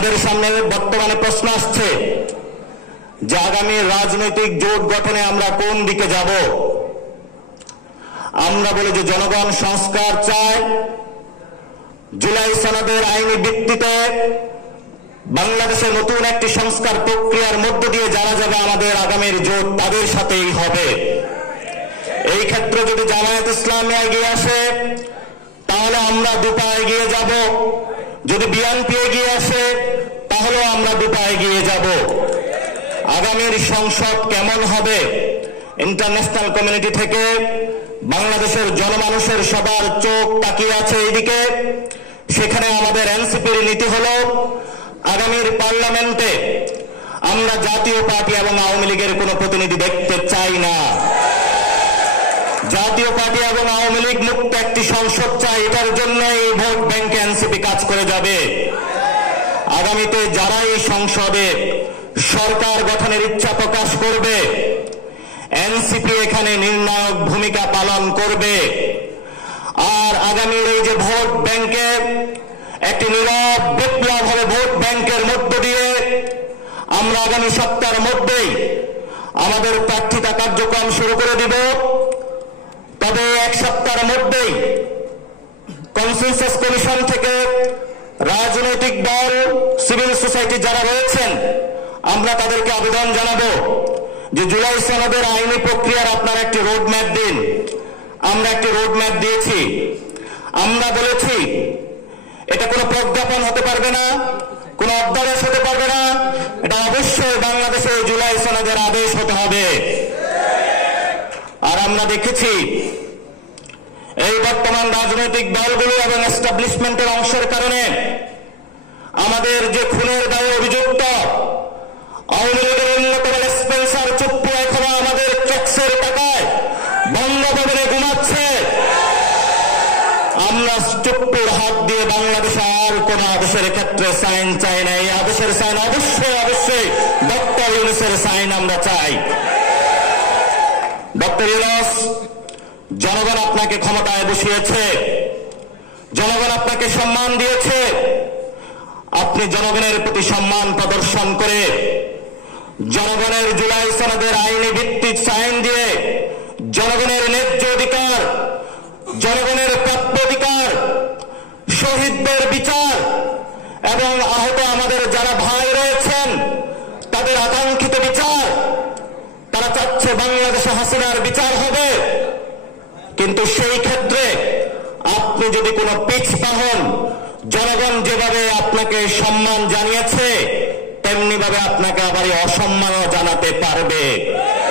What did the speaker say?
আপনাদের সামনে বর্তমানে প্রশ্ন আসছে যে আগামী রাজনৈতিক জোট গঠনে আমরা কোন দিকে যাব। আমরা বলি যে জনগণ সংস্কার চায়, জুলাই সনদের আইনি ভিত্তিতে বাংলাদেশের নতুন একটি সংস্কার প্রক্রিয়ার মধ্য দিয়ে যারা যাবে আমাদের আগামীর জোট তাদের সাথেই হবে। এই ক্ষেত্রে যদি জামায়াত ইসলামী এগিয়ে আসে তাহলে আমরা দুপা এগিয়ে যাব, যদি বিএনপি এগিয়ে আসে তাহলেও আমরা দুপা এগিয়ে যাব। আগামীর সংসদ কেমন হবে, ইন্টারন্যাশনাল কমিউনিটি থেকে বাংলাদেশের জনমানুষের সবার চোখ তাকিয়ে আছে এইদিকে। সেখানে আমাদের এনসিপির নীতি হলো আগামীর পার্লামেন্টে আমরা জাতীয় পার্টি এবং আওয়ামী লীগের কোনো প্রতিনিধি দেখতে চাই না। জাতীয় পার্টি এবং আওয়ামী লীগ মুক্ত একটি সংসদ চাই। এটার জন্য এই ভোট ব্যাংকে এনসিপি কাজ করে যাবে। আগামীতে যারা এই সংসদে সরকার গঠনের ইচ্ছা প্রকাশ করবে এনসিপি এখানে নির্ণায়ক ভূমিকা পালন করবে। আর আগামীর এই যে ভোট ব্যাংকে একটি নীরব বিপ্লব হবে, ভোট ব্যাংকের মধ্য দিয়ে আমরা আগামী সপ্তাহের মধ্যেই আমাদের প্রার্থিতা কার্যক্রম শুরু করে দিব। তবে এক সপ্তাহের মধ্যেই কনসেনসাস কমিশন থেকে রাজনৈতিক দল, সিভিল সোসাইটি যারা রয়েছেন আমরা তাদেরকে আবেদন জানাবো যে জুলাই সনদের আইনি প্রক্রিয়ার আপনারা একটি রোডম্যাপ দিন। আমরা একটি রোডম্যাপ দিয়েছি। আমরা বলেছি এটা কোনো প্রজ্ঞাপন হতে পারবে না, কোনো অধ্যাদেশ হতে পারবে না, এটা অবশ্যই বাংলাদেশে জুলাই সনদের আদেশ হতে হবে। আর আমরা দেখেছি এই বর্তমান রাজনৈতিক দলগুলো এবং এস্টাবলিশমেন্টের অংশের কারণে আমাদের যে খুনের দায়ে অভিযুক্ত আওয়ামী লীগের অন্যতম স্পেন্সার চুপ্পু এখনো আমাদের ট্যাক্সের টাকায় বঙ্গভবনে ঘুমাচ্ছে। আমরা চুপ্পুর হাত দিয়ে বাংলাদেশে আর কোন আদেশের ক্ষেত্রে সাইন চাই না। এই আদেশের সাইন অবশ্যই ডক্টর ইউনূসের সাইন আমরা চাই। ডক্টর ইউনূস, জনগণ আপনাকে ক্ষমতায় বসিয়েছে, জনগণ আপনাকে সম্মান দিয়েছে। আপনি জনগণের প্রতি সম্মান প্রদর্শন করে জনগণের জুলাই সনদের আইনি ভিত্তিক সাইন দিয়ে জনগণের ন্যায্য অধিকার, জনগণের প্রাপ্য অধিকার, শহীদদের বিচার এবং আহত আমাদের যারা ভাই রয়েছেন তাদের আকাঙ্ক্ষিত বিচার, তারা চাচ্ছে বাংলাদেশে হাসিনার বিচার হবে। কিন্তু সেই ক্ষেত্রে আপনি যদি কোনো পিছপা হন, জনগণ যেভাবে আপনাকে সম্মান জানিয়েছে তেমনি ভাবে আপনাকে আবার অসম্মানও জানাতে পারবে।